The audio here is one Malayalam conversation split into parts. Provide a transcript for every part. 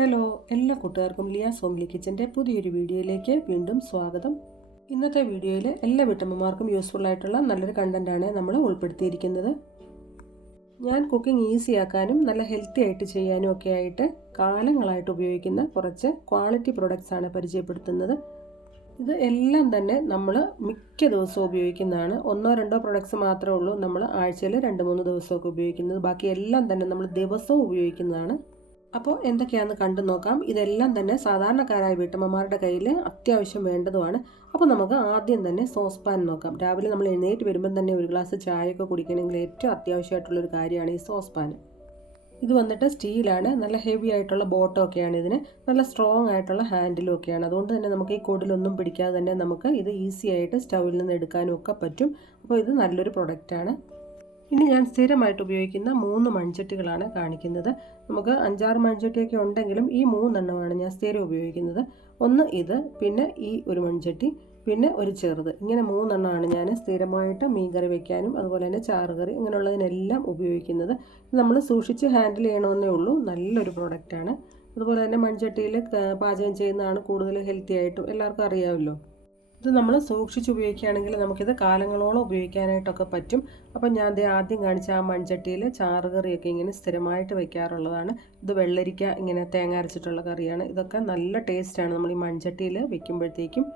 ഹലോ, എല്ലാ കൂട്ടുകാർക്കും ലിയാസ് ഹോംലി കിച്ചൻ്റെ പുതിയൊരു വീഡിയോയിലേക്ക് വീണ്ടും സ്വാഗതം. ഇന്നത്തെ വീഡിയോയിൽ എല്ലാ വീട്ടമ്മമാർക്കും യൂസ്ഫുൾ ആയിട്ടുള്ള നല്ലൊരു കണ്ടൻറ്റാണ് നമ്മൾ ഉൾപ്പെടുത്തിയിരിക്കുന്നത്. ഞാൻ കുക്കിംഗ് ഈസി ആക്കാനും നല്ല ഹെൽത്തി ആയിട്ട് ചെയ്യാനും ഒക്കെ ആയിട്ട് കാലങ്ങളായിട്ട് ഉപയോഗിക്കുന്ന കുറച്ച് ക്വാളിറ്റി പ്രൊഡക്ട്സ് ആണ് പരിചയപ്പെടുത്തുന്നത്. ഇത് എല്ലാം തന്നെ നമ്മൾ മിക്ക ദിവസവും ഉപയോഗിക്കുന്നതാണ്. ഒന്നോ രണ്ടോ പ്രൊഡക്ട്സ് മാത്രമേ ഉള്ളൂ നമ്മൾ ആഴ്ചയിൽ 2-3 ദിവസമൊക്കെ ഉപയോഗിക്കുന്നത്. ബാക്കി എല്ലാം തന്നെ നമ്മൾ ദിവസവും ഉപയോഗിക്കുന്നതാണ്. അപ്പോൾ എന്തൊക്കെയാണെന്ന് കണ്ടു നോക്കാം. ഇതെല്ലാം തന്നെ സാധാരണക്കാരായ വീട്ടമ്മമാരുടെ കയ്യിൽ അത്യാവശ്യം വേണ്ടതുമാണ്. അപ്പോൾ നമുക്ക് ആദ്യം തന്നെ സോസ് പാൻ നോക്കാം. രാവിലെ നമ്മൾ എഴുന്നേറ്റ് വരുമ്പം തന്നെ ഒരു ഗ്ലാസ് ചായയൊക്കെ കുടിക്കണമെങ്കിൽ ഏറ്റവും അത്യാവശ്യമായിട്ടുള്ളൊരു കാര്യമാണ് ഈ സോസ് പാൻ. ഇത് വന്നിട്ട് സ്റ്റീലാണ്. നല്ല ഹെവി ആയിട്ടുള്ള ബോട്ടം ഒക്കെയാണ് ഇതിന്. നല്ല സ്ട്രോങ് ആയിട്ടുള്ള ഹാൻഡിലും ഒക്കെയാണ്. അതുകൊണ്ട് തന്നെ നമുക്ക് ഈ കൊടിലൊന്നും പിടിക്കാതെ തന്നെ നമുക്ക് ഇത് ഈസി ആയിട്ട് സ്റ്റൗവിൽ നിന്ന് എടുക്കാനും ഒക്കെ പറ്റും. അപ്പോൾ ഇത് നല്ലൊരു പ്രൊഡക്റ്റാണ്. ഇനി ഞാൻ സ്ഥിരമായിട്ട് ഉപയോഗിക്കുന്ന 3 മൺചട്ടികളാണ് കാണിക്കുന്നത്. നമുക്ക് 5-6 മൺചട്ടിയൊക്കെ ഉണ്ടെങ്കിലും ഈ 3 എണ്ണമാണ് ഞാൻ സ്ഥിരം ഉപയോഗിക്കുന്നത്. ഒന്ന് ഇത്, പിന്നെ ഈ ഒരു മൺചട്ടി, പിന്നെ ഒരു ചെറുത്. ഇങ്ങനെ 3 എണ്ണമാണ് ഞാൻ സ്ഥിരമായിട്ട് മീൻ കറി വയ്ക്കാനും അതുപോലെ തന്നെ ചാറുകറി ഇങ്ങനെയുള്ളതിനെല്ലാം ഉപയോഗിക്കുന്നത്. നമ്മൾ സൂക്ഷിച്ച് ഹാൻഡിൽ ചെയ്യണമെന്നേ ഉള്ളൂ. നല്ലൊരു പ്രോഡക്റ്റാണ്. അതുപോലെ തന്നെ മൺചട്ടിയിൽ പാചകം ചെയ്യുന്നതാണ് കൂടുതൽ ഹെൽത്തി ആയിട്ടും എല്ലാവർക്കും അറിയാമല്ലോ. ഇത് നമ്മൾ സൂക്ഷിച്ച് ഉപയോഗിക്കുകയാണെങ്കിൽ നമുക്കിത് കാലങ്ങളോളം ഉപയോഗിക്കാനായിട്ടൊക്കെ പറ്റും. അപ്പം ഞാൻ ആദ്യം കാണിച്ച ആ മൺചട്ടിയിൽ ചാറുകറിയൊക്കെ ഇങ്ങനെ സ്ഥിരമായിട്ട് വെക്കാറുള്ളതാണ്. ഇത് വെള്ളരിക്ക ഇങ്ങനെ തേങ്ങ അരച്ചിട്ടുള്ള കറിയാണ്. ഇതൊക്കെ നല്ല ടേസ്റ്റാണ് നമ്മൾ ഈ മൺചട്ടിയിൽ വെക്കുമ്പോഴത്തേക്കും.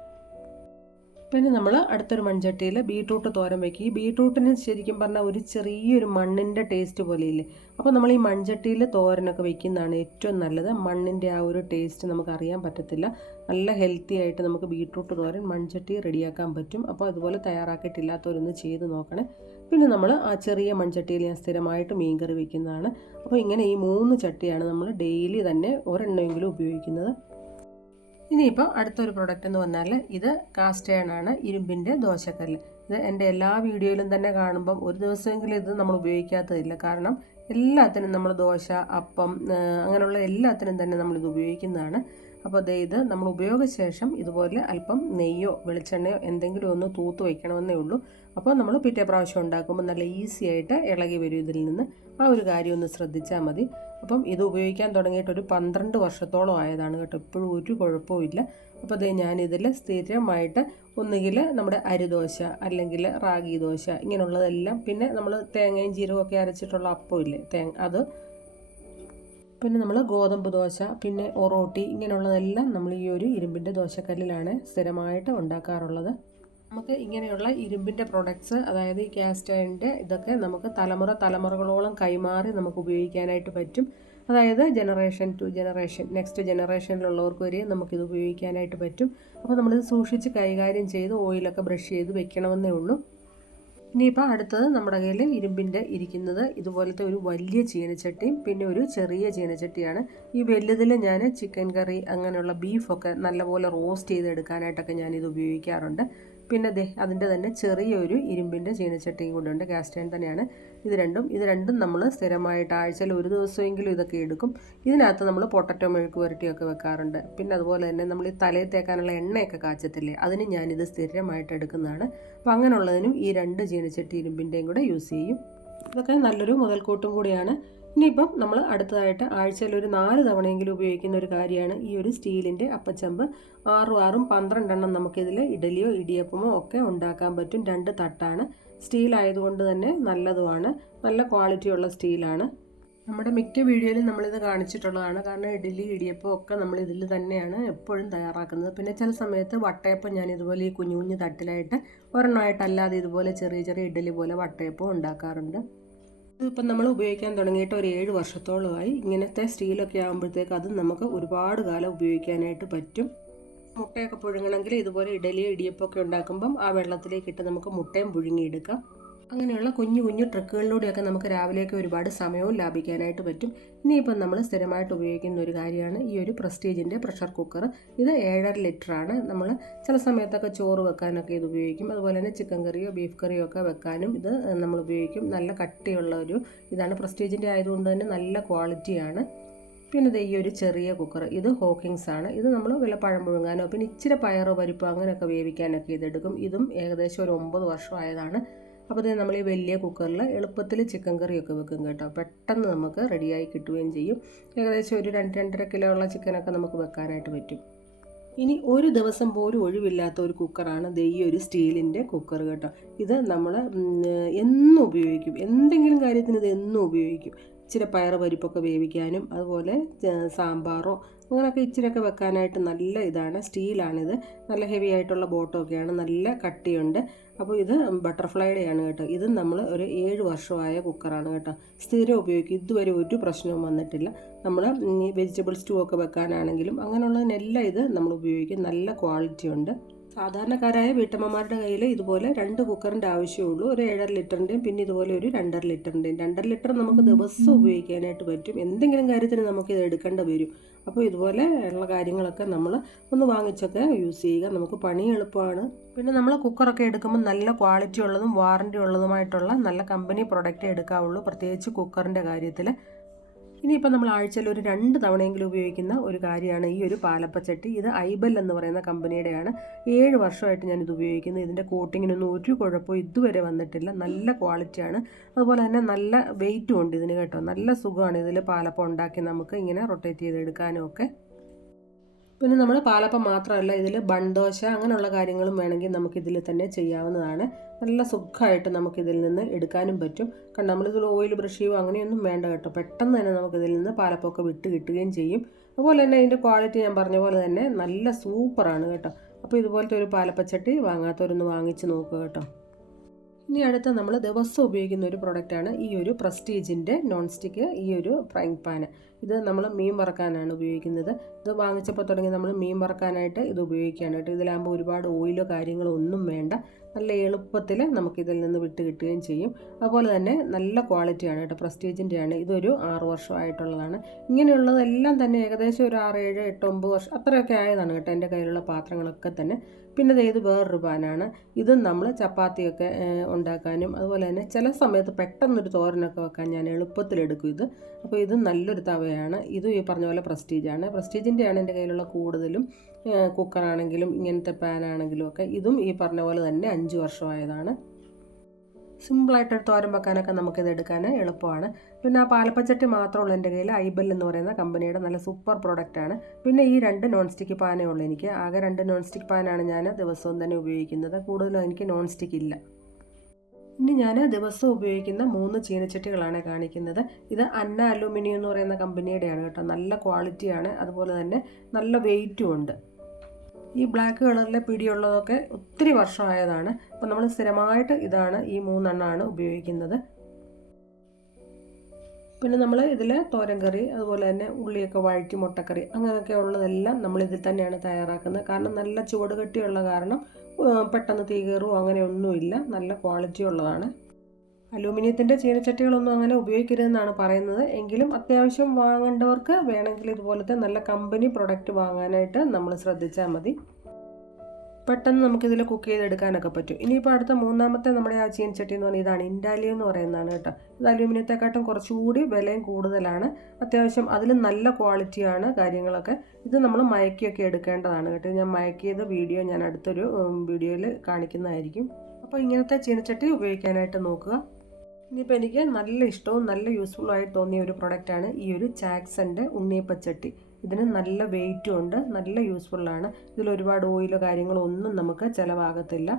പിന്നെ നമ്മൾ അടുത്തൊരു മൺചട്ടിയിൽ ബീട്രൂട്ട് തോരൻ വയ്ക്കും. ഈ ബീട്രൂട്ടിന് ശരിക്കും പറഞ്ഞാൽ ഒരു ചെറിയൊരു മണ്ണിൻ്റെ ടേസ്റ്റ് പോലെയില്ലേ. അപ്പോൾ നമ്മൾ ഈ മൺചട്ടിയിൽ തോരനൊക്കെ വെക്കുന്നതാണ് ഏറ്റവും നല്ലത്. മണ്ണിൻ്റെ ആ ഒരു ടേസ്റ്റ് നമുക്ക് അറിയാൻ പറ്റത്തില്ല. നല്ല ഹെൽത്തി ആയിട്ട് നമുക്ക് ബീട്രൂട്ട് തോരൻ മൺചട്ടി റെഡിയാക്കാൻ പറ്റും. അപ്പോൾ അതുപോലെ തയ്യാറാക്കിയിട്ടില്ലാത്തവരൊന്ന് ചെയ്ത് നോക്കണേ. പിന്നെ നമ്മൾ ആ ചെറിയ മൺചട്ടിയിൽ ഞാൻ സ്ഥിരമായിട്ട് മീൻ കറി വയ്ക്കുന്നതാണ്. അപ്പോൾ ഇങ്ങനെ ഈ 3 ചട്ടിയാണ് നമ്മൾ ഡെയിലി തന്നെ ഒരെണ്ണമെങ്കിലും ഉപയോഗിക്കുന്നത്. ഇനിയിപ്പോൾ അടുത്തൊരു പ്രൊഡക്റ്റ് എന്ന് പറഞ്ഞാൽ ഇത് കാസ്റ്റ് അയൺ ആണ്, ഇരുമ്പിൻ്റെ ദോശക്കല്ല്. ഇത് എൻ്റെ എല്ലാ വീഡിയോയിലും തന്നെ കാണുമ്പം ഒരു ദിവസമെങ്കിലും ഇത് നമ്മൾ ഉപയോഗിക്കാത്തതില്ല. കാരണം എല്ലാത്തിനും നമ്മൾ ദോശ, അപ്പം അങ്ങനെയുള്ള എല്ലാത്തിനും തന്നെ നമ്മളിത് ഉപയോഗിക്കുന്നതാണ്. അപ്പോൾ ഇത് നമ്മൾ ഉപയോഗിച്ച ശേഷം ഇതുപോലെ അല്പം നെയ്യോ വെളിച്ചെണ്ണയോ എന്തെങ്കിലും ഒന്ന് തൂത്ത് വയ്ക്കണമെന്നേ ഉള്ളൂ. അപ്പോൾ നമ്മൾ പിറ്റേ പ്രാവശ്യം ഉണ്ടാക്കുമ്പോൾ നല്ല ഈസി ആയിട്ട് ഇളകി വരും ഇതിൽ നിന്ന്. ആ ഒരു കാര്യം ഒന്ന് ശ്രദ്ധിച്ചാൽ മതി. അപ്പം ഇത് ഉപയോഗിക്കാൻ തുടങ്ങിയിട്ട് ഒരു 12 വർഷത്തോളം ആയതാണ് കേട്ടോ. എപ്പോഴും ഒരു കുഴപ്പമില്ല. അപ്പോൾ ഞാനിതിൽ സ്ഥിരമായിട്ട് ഒന്നുകിൽ നമ്മുടെ അരിദോശ അല്ലെങ്കിൽ റാഗി ദോശ ഇങ്ങനെയുള്ളതെല്ലാം, പിന്നെ നമ്മൾ തേങ്ങയും ജീരകവും ഒക്കെ അരച്ചിട്ടുള്ള അപ്പമില്ലേ അത്, പിന്നെ നമ്മൾ ഗോതമ്പ് ദോശ, പിന്നെ ഒറോട്ടി ഇങ്ങനെയുള്ളതെല്ലാം നമ്മൾ ഈ ഒരു ഇരുമ്പിൻ്റെ ദോശക്കല്ലിലാണ് സ്ഥിരമായിട്ട് ഉണ്ടാക്കാറുള്ളത്. നമുക്ക് ഇങ്ങനെയുള്ള ഇരുമ്പിൻ്റെ പ്രൊഡക്ട്സ്, അതായത് ഈ കാസ്റ്റ് അയണിൻ്റെ ഇതൊക്കെ നമുക്ക് തലമുറകളോളം കൈമാറി നമുക്ക് ഉപയോഗിക്കാനായിട്ട് പറ്റും. അതായത് ജനറേഷൻ ടു ജനറേഷൻ, നെക്സ്റ്റ് ജനറേഷനിലുള്ളവർക്ക് വരെ നമുക്കിത് ഉപയോഗിക്കാനായിട്ട് പറ്റും. അപ്പോൾ നമ്മളിത് സൂക്ഷിച്ച് കൈകാര്യം ചെയ്ത് ഓയിലൊക്കെ ബ്രഷ് ചെയ്ത് വെക്കണമെന്നേ ഉള്ളൂ. ഇനിയിപ്പോൾ അടുത്തത് നമ്മുടെ കയ്യിൽ ഇരുമ്പിൻ്റെ ഇരിക്കുന്നത് ഇതുപോലത്തെ ഒരു വലിയ ചീനച്ചട്ടിയും പിന്നെ ഒരു ചെറിയ ചീനച്ചട്ടിയാണ്. ഈ വലുതിൽ ഞാൻ ചിക്കൻ കറി അങ്ങനെയുള്ള ബീഫൊക്കെ നല്ലപോലെ റോസ്റ്റ് ചെയ്തെടുക്കാനായിട്ടൊക്കെ ഞാനിത് ഉപയോഗിക്കാറുണ്ട്. പിന്നെ അതിൻ്റെ തന്നെ ചെറിയൊരു ഇരുമ്പിൻ്റെ ചീനച്ചട്ടിയും കൂടെ ഉണ്ട്. കാസ്റ്റ് അയൺ തന്നെയാണ്. ഇത് രണ്ടും നമ്മൾ സ്ഥിരമായിട്ട് ആഴ്ചയിൽ ഒരു ദിവസമെങ്കിലും ഇതൊക്കെ എടുക്കും. ഇതിനകത്ത് നമ്മൾ പൊട്ടറ്റോ മെഴുക്ക് പുരട്ടിയൊക്കെ വെക്കാറുണ്ട്. പിന്നെ അതുപോലെ തന്നെ നമ്മൾ ഈ തലയിൽ തേക്കാനുള്ള എണ്ണയൊക്കെ കാച്ചത്തില്ലേ, അതിന് ഞാനിത് സ്ഥിരമായിട്ട് എടുക്കുന്നതാണ്. അപ്പോൾ അങ്ങനെയുള്ളതിനും ഈ 2 ചീനച്ചട്ടി ഇരുമ്പിൻ്റെയും കൂടെ യൂസ് ചെയ്യും. ഇതൊക്കെ നല്ലൊരു മുതൽക്കൂട്ടും കൂടിയാണ്. ഇനിയിപ്പം നമ്മൾ അടുത്തതായിട്ട് ആഴ്ചയിൽ ഒരു 4 തവണയെങ്കിലും ഉപയോഗിക്കുന്ന ഒരു കാര്യമാണ് ഈ ഒരു സ്റ്റീലിൻ്റെ അപ്പച്ചമ്പ്. 6 12 നമുക്കിതിൽ ഇഡലിയോ ഇടിയപ്പമോ ഒക്കെ ഉണ്ടാക്കാൻ പറ്റും. 2 തട്ടാണ്. സ്റ്റീലായതുകൊണ്ട് തന്നെ നല്ലതുമാണ്. നല്ല ക്വാളിറ്റിയുള്ള സ്റ്റീലാണ്. നമ്മുടെ മിക്ക വീഡിയോയിലും നമ്മളിത് കാണിച്ചിട്ടുള്ളതാണ്. കാരണം ഇഡലി ഇടിയപ്പം ഒക്കെ നമ്മൾ ഇതിൽ തന്നെയാണ് എപ്പോഴും തയ്യാറാക്കുന്നത്. പിന്നെ ചില സമയത്ത് വട്ടയപ്പം ഞാൻ ഇതുപോലെ ഈ കുഞ്ഞു കുഞ്ഞു തട്ടിലായിട്ട് ഒരെണ്ണമായിട്ടല്ലാതെ ഇതുപോലെ ചെറിയ ചെറിയ ഇഡലി പോലെ വട്ടയപ്പം ഉണ്ടാക്കാറുണ്ട്. ഇതിപ്പം നമ്മൾ ഉപയോഗിക്കാൻ തുടങ്ങിയിട്ട് ഒരു 7 വർഷത്തോളമായി. ഇങ്ങനത്തെ സ്റ്റീലൊക്കെ ആകുമ്പോഴത്തേക്ക് അത് നമുക്ക് ഒരുപാട് കാലം ഉപയോഗിക്കാനായിട്ട് പറ്റും. മുട്ടയൊക്കെ പുഴുങ്ങണമെങ്കിൽ ഇതുപോലെ ഇഡലിയോ ഇടിയപ്പമൊക്കെ ഉണ്ടാക്കുമ്പം ആ വെള്ളത്തിലേക്കിട്ട് നമുക്ക് മുട്ടയും പുഴുങ്ങിയെടുക്കാം. അങ്ങനെയുള്ള കുഞ്ഞു കുഞ്ഞു ട്രിക്കുകളിലൂടെയൊക്കെ നമുക്ക് രാവിലെയൊക്കെ ഒരുപാട് സമയവും ലാഭിക്കാനായിട്ട് പറ്റും. ഇനിയിപ്പം നമ്മൾ സ്ഥിരമായിട്ട് ഉപയോഗിക്കുന്ന ഒരു കാര്യമാണ് ഈ ഒരു പ്രസ്റ്റീജിൻ്റെ പ്രഷർ കുക്കർ. ഇത് 7.5 ലിറ്ററാണ്. നമ്മൾ ചില സമയത്തൊക്കെ ചോറ് വെക്കാനൊക്കെ ഇത് ഉപയോഗിക്കും. അതുപോലെ തന്നെ ചിക്കൻ കറിയോ ബീഫ് കറിയോ ഒക്കെ വെക്കാനും ഇത് നമ്മൾ ഉപയോഗിക്കും. നല്ല കട്ടിയുള്ള ഒരു ഇതാണ്. പ്രസ്റ്റീജിൻ്റെ ആയതുകൊണ്ട് തന്നെ നല്ല ക്വാളിറ്റിയാണ്. പിന്നെ ഈ ഒരു ചെറിയ കുക്കർ, ഇത് ഹോക്കിങ്സ് ആണ്. ഇത് നമ്മൾ വല്ല പഴം പുഴുങ്ങാനോ പിന്നെ ഇച്ചിരി പയറോ പരിപ്പോ അങ്ങനെയൊക്കെ വേവിക്കാനൊക്കെ ഇതെടുക്കും. ഇതും ഏകദേശം ഒരു 9 വർഷമായതാണ്. അപ്പോൾ ഇത് നമ്മൾ ഈ വലിയ കുക്കറിൽ എളുപ്പത്തിൽ ചിക്കൻ കറിയൊക്കെ വെക്കും കേട്ടോ. പെട്ടെന്ന് നമുക്ക് റെഡിയായി കിട്ടുകയും ചെയ്യും. ഏകദേശം ഒരു 2-2.5 കിലോ ഉള്ള ചിക്കനൊക്കെ നമുക്ക് വെക്കാനായിട്ട് പറ്റും. ഇനി ഒരു ദിവസം പോലും ഒഴിവില്ലാത്ത ഒരു കുക്കറാണ് ഈ ഒരു സ്റ്റീലിൻ്റെ കുക്കർ കേട്ടോ. ഇത് നമ്മൾ എന്നും ഉപയോഗിക്കും, എന്തെങ്കിലും കാര്യത്തിന് ഇത് എന്നും ഉപയോഗിക്കും. ഇച്ചിരി പയറ് പരിപ്പൊക്കെ വേവിക്കാനും അതുപോലെ സാമ്പാറോ അങ്ങനെയൊക്കെ ഇച്ചിരിയൊക്കെ വെക്കാനായിട്ട് നല്ല ഇതാണ്. സ്റ്റീലാണിത്, നല്ല ഹെവി ആയിട്ടുള്ള ബോട്ടമൊക്കെയാണ്, നല്ല കട്ടിയുണ്ട്. അപ്പോൾ ഇത് ബട്ടർഫ്ലൈയുടെയാണ് കേട്ടോ. ഇത് നമ്മൾ ഒരു 7 വർഷമായ കുക്കറാണ് കേട്ടോ. സ്ഥിരം ഉപയോഗിക്കും, ഇതുവരെ ഒരു പ്രശ്നവും വന്നിട്ടില്ല. നമ്മൾ ഈ വെജിറ്റബിൾ സ്റ്റൂ ഒക്കെ വെക്കാനാണെങ്കിലും അങ്ങനെയുള്ളതിനെല്ലാം ഇത് നമ്മൾ ഉപയോഗിക്കും. നല്ല ക്വാളിറ്റി ഉണ്ട്. സാധാരണക്കാരായ വീട്ടമ്മമാരുടെ കയ്യിൽ ഇതുപോലെ 2 കുക്കറിൻ്റെ ആവശ്യമുള്ളൂ. ഒരു 7.5 ലിറ്ററിൻ്റെയും പിന്നെ ഇതുപോലെ ഒരു 2.5 ലിറ്ററിൻ്റെയും. 2.5 ലിറ്റർ നമുക്ക് ദിവസം ഉപയോഗിക്കാനായിട്ട് പറ്റും. എന്തെങ്കിലും കാര്യത്തിന് നമുക്കിത് എടുക്കേണ്ടി വരും. അപ്പോൾ ഇതുപോലെ ഉള്ള കാര്യങ്ങളൊക്കെ നമ്മൾ ഒന്ന് വാങ്ങിച്ചൊക്കെ യൂസ് ചെയ്യുക. നമുക്ക് പണി എളുപ്പമാണ്. പിന്നെ നമ്മൾ കുക്കറൊക്കെ എടുക്കുമ്പോൾ നല്ല ക്വാളിറ്റി ഉള്ളതും വാറൻറ്റി ഉള്ളതുമായിട്ടുള്ള നല്ല കമ്പനി പ്രൊഡക്റ്റേ എടുക്കാവുള്ളൂ, പ്രത്യേകിച്ച് കുക്കറിൻ്റെ കാര്യത്തിൽ. ഇനിയിപ്പോൾ നമ്മൾ ആഴ്ചയിൽ ഒരു 2 തവണയെങ്കിലും ഉപയോഗിക്കുന്ന ഒരു കാര്യമാണ് ഈ ഒരു പാലപ്പച്ചട്ടി. ഇത് ഐബൽ എന്ന് പറയുന്ന കമ്പനിയുടെയാണ്. 7 വർഷമായിട്ട് ഞാനിത് ഉപയോഗിക്കുന്നു. ഇതിൻ്റെ കോട്ടിങ്ങിനൊന്നും ഒരു കുഴപ്പവും ഇതുവരെ വന്നിട്ടില്ല. നല്ല ക്വാളിറ്റിയാണ്, അതുപോലെ തന്നെ നല്ല വെയിറ്റും ഉണ്ട് ഇതിന് കേട്ടോ. നല്ല സുഖമാണ് ഇതിൽ പാലപ്പം ഉണ്ടാക്കി നമുക്ക് ഇങ്ങനെ റൊട്ടേറ്റ് ചെയ്തെടുക്കാനും ഒക്കെ. പിന്നെ നമ്മൾ പാലപ്പം മാത്രമല്ല, ഇതിൽ ബൺദോശ അങ്ങനെയുള്ള കാര്യങ്ങളും വേണമെങ്കിൽ നമുക്കിതിൽ തന്നെ ചെയ്യാവുന്നതാണ്. നല്ല സുഖമായിട്ട് നമുക്കിതിൽ നിന്ന് എടുക്കാനും പറ്റും. കാരണം നമ്മളിതിൽ ഓയിൽ ബ്രഷ് ചെയ്യുകയോ അങ്ങനെയൊന്നും വേണ്ട കേട്ടോ. പെട്ടെന്ന് തന്നെ നമുക്കിതിൽ നിന്ന് പാലപ്പമൊക്കെ വിട്ട് കിട്ടുകയും ചെയ്യും. അതുപോലെ തന്നെ ഇതിൻ്റെ ക്വാളിറ്റി ഞാൻ പറഞ്ഞ പോലെ തന്നെ നല്ല സൂപ്പറാണ് കേട്ടോ. അപ്പോൾ ഇതുപോലത്തെ ഒരു പാലപ്പച്ചട്ടി വാങ്ങാത്തവരൊന്ന് വാങ്ങിച്ച് നോക്കുക കേട്ടോ. ഇനി അടുത്ത നമ്മൾ ദിവസം ഉപയോഗിക്കുന്ന ഒരു പ്രൊഡക്റ്റാണ് ഈ ഒരു പ്രസ്റ്റീജിൻ്റെ നോൺ സ്റ്റിക്ക് ഈ ഒരു ഫ്രൈങ് പാന്. ഇത് നമ്മൾ മീൻ വറക്കാനാണ് ഉപയോഗിക്കുന്നത്. ഇത് വാങ്ങിച്ചപ്പോൾ തുടങ്ങി നമ്മൾ മീൻ വറക്കാനായിട്ട് ഇത് ഉപയോഗിക്കുകയാണ് കേട്ടോ. ഇതിലാകുമ്പോൾ ഒരുപാട് ഓയിലോ കാര്യങ്ങളോ ഒന്നും വേണ്ട. നല്ല എളുപ്പത്തിൽ നമുക്കിതിൽ നിന്ന് വിട്ട് കിട്ടുകയും ചെയ്യും. അതുപോലെ തന്നെ നല്ല ക്വാളിറ്റിയാണ് കേട്ടോ. പ്രസ്റ്റീജിൻ്റെയാണ്. ഇതൊരു 6 വർഷമായിട്ടുള്ളതാണ്. ഇങ്ങനെയുള്ളതെല്ലാം തന്നെ ഏകദേശം ഒരു 6, 7, 8, 9 വർഷം അത്രയൊക്കെ ആയതാണ് കേട്ടോ എൻ്റെ കയ്യിലുള്ള പാത്രങ്ങളൊക്കെ തന്നെ. പിന്നെ ഇത് വേറൊരു പാനാണ്. ഇതും നമ്മൾ ചപ്പാത്തിയൊക്കെ ഉണ്ടാക്കാനും അതുപോലെ തന്നെ ചില സമയത്ത് പെട്ടെന്നൊരു തോരനൊക്കെ വെക്കാൻ ഞാൻ എളുപ്പത്തിലെടുക്കും ഇത്. അപ്പോൾ ഇത് നല്ലൊരു തവയാണ്. ഇതും ഈ പറഞ്ഞ പോലെ പ്രസ്റ്റീജാണ്. പ്രസ്റ്റീജിൻ്റെയാണ് എൻ്റെ കയ്യിലുള്ള കൂടുതലും. കുക്കറാണെങ്കിലും ഇങ്ങനത്തെ പാനാണെങ്കിലും ഒക്കെ. ഇതും ഈ പറഞ്ഞ പോലെ തന്നെ 5 വർഷമായതാണ്. സിമ്പിളായിട്ട് തോരൻ വെക്കാനൊക്കെ നമുക്കിത് എടുക്കാൻ എളുപ്പമാണ്. പിന്നെ ആ പാലപ്പച്ചട്ടി മാത്രമുള്ളൂ എൻ്റെ കയ്യിൽ. ഐബൽ എന്ന് പറയുന്ന കമ്പനിയുടെ നല്ല സൂപ്പർ പ്രൊഡക്റ്റാണ്. പിന്നെ ഈ 2 നോൺ സ്റ്റിക്ക് പാനേ ഉള്ളൂ എനിക്ക്. ആകെ 2 നോൺ സ്റ്റിക്ക് പാനാണ് ഞാൻ ദിവസവും തന്നെ ഉപയോഗിക്കുന്നത്. കൂടുതലും എനിക്ക് നോൺ സ്റ്റിക്ക് ഇല്ല. ഇനി ഞാൻ ദിവസവും ഉപയോഗിക്കുന്ന 3 ചീനച്ചട്ടികളാണ് കാണിക്കുന്നത്. ഇത് അന്ന അലൂമിനിയം എന്ന് പറയുന്ന കമ്പനിയുടെയാണ് കേട്ടോ. നല്ല ക്വാളിറ്റിയാണ്, അതുപോലെ തന്നെ നല്ല വെയിറ്റും ഉണ്ട്. ഈ ബ്ലാക്ക് കളറിലെ പിടിയുള്ളതൊക്കെ ഒത്തിരി വർഷമായതാണ്. അപ്പോൾ നമ്മൾ സ്ഥിരമായിട്ട് ഇതാണ് ഈ 3 എണ്ണമാണ് ഉപയോഗിക്കുന്നത്. പിന്നെ നമ്മൾ ഇതിൽ തോരൻ കറി അതുപോലെ തന്നെ ഉള്ളിയൊക്കെ വഴറ്റി മുട്ടക്കറി അങ്ങനെയൊക്കെ ഉള്ളതെല്ലാം നമ്മളിതിൽ തന്നെയാണ് തയ്യാറാക്കുന്നത്. കാരണം നല്ല ചുവട് കെട്ടിയുള്ള കാരണം പെട്ടെന്ന് തീ കയറുമോ അങ്ങനെയൊന്നുമില്ല. നല്ല ക്വാളിറ്റി ഉള്ളതാണ്. അലൂമിനിയത്തിൻ്റെ ചീനച്ചട്ടികളൊന്നും അങ്ങനെ ഉപയോഗിക്കരുതെന്നാണ് പറയുന്നത്. എങ്കിലും അത്യാവശ്യം വാങ്ങേണ്ടവർക്ക് വേണമെങ്കിൽ ഇതുപോലത്തെ നല്ല കമ്പനി പ്രൊഡക്റ്റ് വാങ്ങാനായിട്ട് നമ്മൾ ശ്രദ്ധിച്ചാൽ മതി. പെട്ടെന്ന് നമുക്കിതിൽ കുക്ക് ചെയ്തെടുക്കാനൊക്കെ പറ്റും. ഇനിയിപ്പോൾ അടുത്ത 3ാമത്തെ നമ്മുടെ ആ ചീനച്ചട്ടി എന്ന് പറഞ്ഞാൽ ഇതാണ്. ഇൻഡാലിയോ എന്ന് പറയുന്നതാണ് കേട്ടോ. ഇത് അലൂമിനിയത്തെക്കാട്ടും കുറച്ചുകൂടി വിലയും കൂടുതലാണ്. അത്യാവശ്യം അതിൽ നല്ല ക്വാളിറ്റിയാണ് കാര്യങ്ങളൊക്കെ. ഇത് നമ്മൾ മയക്കിയൊക്കെ എടുക്കേണ്ടതാണ് കേട്ടോ. ഞാൻ മയക്കിയത് വീഡിയോ ഞാൻ അടുത്തൊരു വീഡിയോയിൽ കാണിക്കുന്നതായിരിക്കും. അപ്പോൾ ഇങ്ങനത്തെ ചീനച്ചട്ടി ഉപയോഗിക്കാനായിട്ട് നോക്കുക. ഇനിയിപ്പോൾ എനിക്ക് നല്ല ഇഷ്ടവും നല്ല യൂസ്ഫുള്ളായിട്ട് തോന്നിയ ഒരു പ്രൊഡക്റ്റാണ് ഈ ഒരു ചാക്സൻ്റെ ഉണ്ണിയപ്പച്ചട്ടി. ഇതിന് നല്ല വെയിറ്റും ഉണ്ട്, നല്ല യൂസ്ഫുള്ളാണ്. ഇതിൽ ഒരുപാട് ഓയിലോ കാര്യങ്ങളോ ഒന്നും നമുക്ക് ചിലവാകത്തില്ല.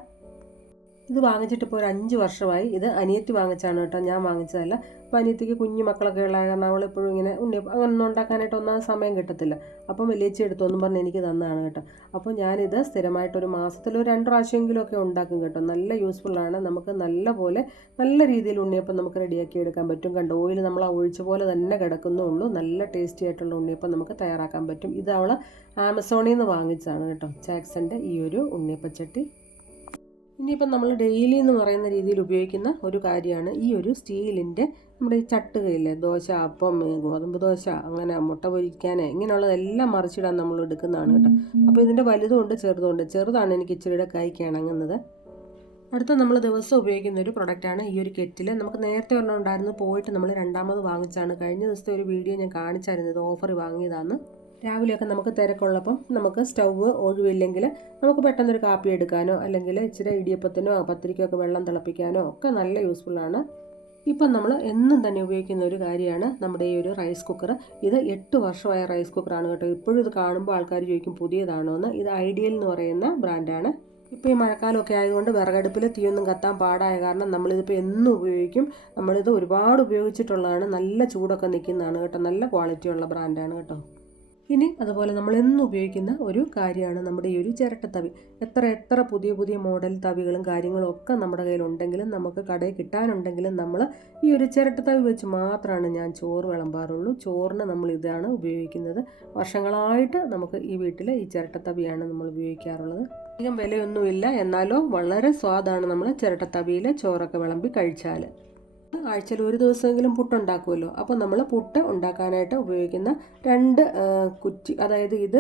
ഇത് വാങ്ങിച്ചിട്ട് ഇപ്പോൾ ഒരു 5 വർഷമായി. ഇത് അനിയത്തി വാങ്ങിച്ചാണ് കേട്ടോ, ഞാൻ വാങ്ങിച്ചതല്ല. അപ്പോൾ അനിയത്തിക്ക് കുഞ്ഞു മക്കളൊക്കെ ഉള്ള കാരണം അവളെപ്പോഴും ഇങ്ങനെ അങ്ങനൊന്നും ഉണ്ടാക്കാനായിട്ട് ഒന്നും സമയം കിട്ടത്തില്ല. അപ്പം വലിയച്ചി എടുത്തോന്നും പറഞ്ഞ് എനിക്ക് തന്നതാണ് കേട്ടോ. അപ്പോൾ ഞാനിത് സ്ഥിരമായിട്ടൊരു മാസത്തിൽ ഒരു 2 പ്രാവശ്യമെങ്കിലുമൊക്കെ ഉണ്ടാക്കും കേട്ടോ. നല്ല യൂസ്ഫുള്ളാണ്. നമുക്ക് നല്ല രീതിയിൽ ഉണ്ണിയപ്പം നമുക്ക് റെഡിയാക്കി എടുക്കാൻ പറ്റും. കണ്ടോ, ഓയിൽ നമ്മൾ ആ ഒഴിച്ച പോലെ തന്നെ കിടക്കുന്നുള്ളൂ. നല്ല ടേസ്റ്റി ആയിട്ടുള്ള ഉണ്ണിയപ്പം നമുക്ക് തയ്യാറാക്കാൻ പറ്റും. ഇത് അവൾ ആമസോണിൽ നിന്ന് വാങ്ങിച്ചതാണ് കേട്ടോ, ചാക്സൻ്റെ ഈ ഒരു ഉണ്ണിയപ്പച്ചട്ടി. ഇനിയിപ്പം നമ്മൾ ഡെയിലി എന്ന് പറയുന്ന രീതിയിൽ ഉപയോഗിക്കുന്ന ഒരു കാര്യമാണ് ഈ ഒരു സ്റ്റീലിൻ്റെ നമ്മുടെ ഈ ചട്ടുകയില്ലേ, ദോശ, അപ്പം, ഗോതമ്പ് ദോശ, അങ്ങനെ മുട്ട പൊരിക്കാൻ ഇങ്ങനെയുള്ളതെല്ലാം മറിച്ചിടാൻ നമ്മൾ എടുക്കുന്നതാണ് കേട്ടോ. അപ്പോൾ ഇതിൻ്റെ വലുതുമുണ്ട് ചെറുതുമുണ്ട്. ചെറുതാണ് എനിക്ക് ഇച്ചിരിയുടെ കൈക്ക് ഇണങ്ങുന്നത്. അടുത്ത നമ്മൾ ദിവസം ഉപയോഗിക്കുന്ന ഒരു പ്രൊഡക്റ്റാണ് ഈ ഒരു കെറ്റിൽ. നമുക്ക് നേരത്തെ ഒരെണ്ണം ഉണ്ടായിരുന്നു, പോയിട്ട് നമ്മൾ 2ാമത് വാങ്ങിച്ചാണ്. കഴിഞ്ഞ ദിവസത്തെ ഒരു വീഡിയോ ഞാൻ കാണിച്ചായിരുന്നു, ഇത് ഓഫർ വാങ്ങിയതാണ്. രാവിലെയൊക്കെ നമുക്ക് തിരക്കുള്ളപ്പം നമുക്ക് സ്റ്റൗവ് ഒഴിവില്ലെങ്കിൽ നമുക്ക് പെട്ടെന്നൊരു കാപ്പി എടുക്കാനോ അല്ലെങ്കിൽ ഇച്ചിരി ഇടിയപ്പത്തിനോ പത്തിരിക്കൊക്കെ വെള്ളം തിളപ്പിക്കാനോ ഒക്കെ നല്ല യൂസ്ഫുള്ളാണ്. ഇപ്പം നമ്മൾ എന്നും തന്നെ ഉപയോഗിക്കുന്ന ഒരു കാര്യമാണ് നമ്മുടെ ഈ ഒരു റൈസ് കുക്കർ. ഇത് 8 വർഷമായ റൈസ് കുക്കറാണ് കേട്ടോ. ഇപ്പോഴും ഇത് കാണുമ്പോൾ ആൾക്കാർ ചോദിക്കും പുതിയതാണോ എന്ന്. ഇത് ഐഡിയൽ എന്ന് പറയുന്ന ബ്രാൻഡാണ്. ഇപ്പോൾ ഈ മഴക്കാലമൊക്കെ ആയതുകൊണ്ട് വിറകടുപ്പിൽ തീയൊന്നും കത്താൻ പാടായ കാരണം നമ്മളിതിപ്പോൾ എന്നും ഉപയോഗിക്കും. നമ്മളിത് ഒരുപാട് ഉപയോഗിച്ചിട്ടുള്ളതാണ്. നല്ല ചൂടൊക്കെ നിൽക്കുന്നതാണ് കേട്ടോ. നല്ല ക്വാളിറ്റിയുള്ള ബ്രാൻഡാണ് കേട്ടോ. ഇനി അതുപോലെ നമ്മൾ എന്നും ഉപയോഗിക്കുന്ന ഒരു കാര്യമാണ് നമ്മുടെ ഈ ഒരു ചിരട്ടത്തവി. എത്ര പുതിയ മോഡൽ തവികളും കാര്യങ്ങളും ഒക്കെ നമ്മുടെ കയ്യിലുണ്ടെങ്കിലും നമുക്ക് കടയിൽ കിട്ടാനുണ്ടെങ്കിലും നമ്മൾ ഈ ഒരു ചിരട്ടത്തവി വെച്ച് മാത്രമാണ് ഞാൻ ചോറ് വിളമ്പാറുള്ളൂ. ചോറിന് നമ്മൾ ഇതാണ് ഉപയോഗിക്കുന്നത്. വർഷങ്ങളായിട്ട് നമുക്ക് ഈ വീട്ടിൽ ഈ ചിരട്ടത്തവിയാണ് നമ്മൾ ഉപയോഗിക്കാറുള്ളത്. അധികം വിലയൊന്നുമില്ല, എന്നാലോ വളരെ സ്വാദാണ് നമ്മൾ ചിരട്ടത്തവിയിൽ ചോറൊക്കെ വിളമ്പി കഴിച്ചാൽ. ആഴ്ചയിൽ ഒരു ദിവസമെങ്കിലും പുട്ടുണ്ടാക്കുമല്ലോ. അപ്പോൾ നമ്മൾ പുട്ട് ഉണ്ടാക്കാനായിട്ട് ഉപയോഗിക്കുന്ന 2 കുറ്റി, അതായത് ഇത്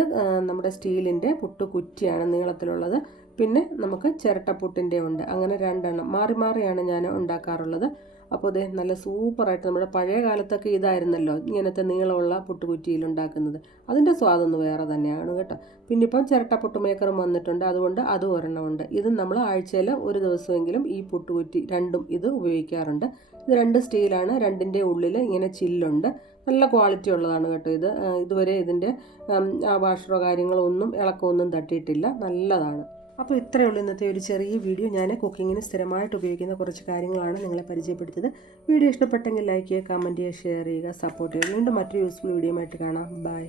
നമ്മുടെ സ്റ്റീലിൻ്റെ പുട്ട് കുറ്റിയാണ് നീളത്തിലുള്ളത്. പിന്നെ നമുക്ക് ചിരട്ടപ്പുട്ടിൻ്റെ ഉണ്ട്. അങ്ങനെ 2 എണ്ണം മാറി മാറിയാണ് ഞാൻ ഉണ്ടാക്കാറുള്ളത്. അപ്പോൾ ഇത് നല്ല സൂപ്പറായിട്ട്, നമ്മുടെ പഴയ കാലത്തൊക്കെ ഇതായിരുന്നല്ലോ ഇങ്ങനത്തെ നീളമുള്ള പുട്ടുകുറ്റിയിൽ ഉണ്ടാക്കുന്നത്. അതിൻ്റെ സ്വാദൊന്ന് വേറെ തന്നെയാണ് കേട്ടോ. പിന്നെ ഇപ്പം ചിരട്ടപ്പുട്ട് മേക്കറും വന്നിട്ടുണ്ട്, അതുകൊണ്ട് അതും ഒരെണ്ണമുണ്ട്. ഇത് നമ്മൾ ആഴ്ചയിൽ ഒരു ദിവസമെങ്കിലും ഈ പുട്ടുകുറ്റി രണ്ടും ഇത് ഉപയോഗിക്കാറുണ്ട്. ഇത് 2 സ്റ്റീലാണ്. 2ൻ്റെ ഉള്ളിൽ ഇങ്ങനെ ചില്ലുണ്ട്. നല്ല ക്വാളിറ്റി ഉള്ളതാണ് കേട്ടോ. ഇതുവരെ ഇതിൻ്റെ വാഷറോ കാര്യങ്ങളോ ഒന്നും ഇളക്കമൊന്നും തട്ടിയിട്ടില്ല. നല്ലതാണ്. അപ്പോൾ ഇത്രയേ ഉള്ളൂ ഇന്നത്തെ ഒരു ചെറിയ വീഡിയോ. ഞാൻ കുക്കിങ്ങിന് സ്ഥിരമായിട്ട് ഉപയോഗിക്കുന്ന കുറച്ച് കാര്യങ്ങളാണ് നിങ്ങളെ പരിചയപ്പെടുത്തിയത്. വീഡിയോ ഇഷ്ടപ്പെട്ടെങ്കിൽ ലൈക്ക് ചെയ്യുക, കമൻറ്റ് ചെയ്യുക, ഷെയർ ചെയ്യുക, സപ്പോർട്ട് ചെയ്യുക. വീണ്ടും മറ്റൊരു യൂസ്ഫുൾ വീഡിയോ ആയിട്ട് കാണാം. ബൈ.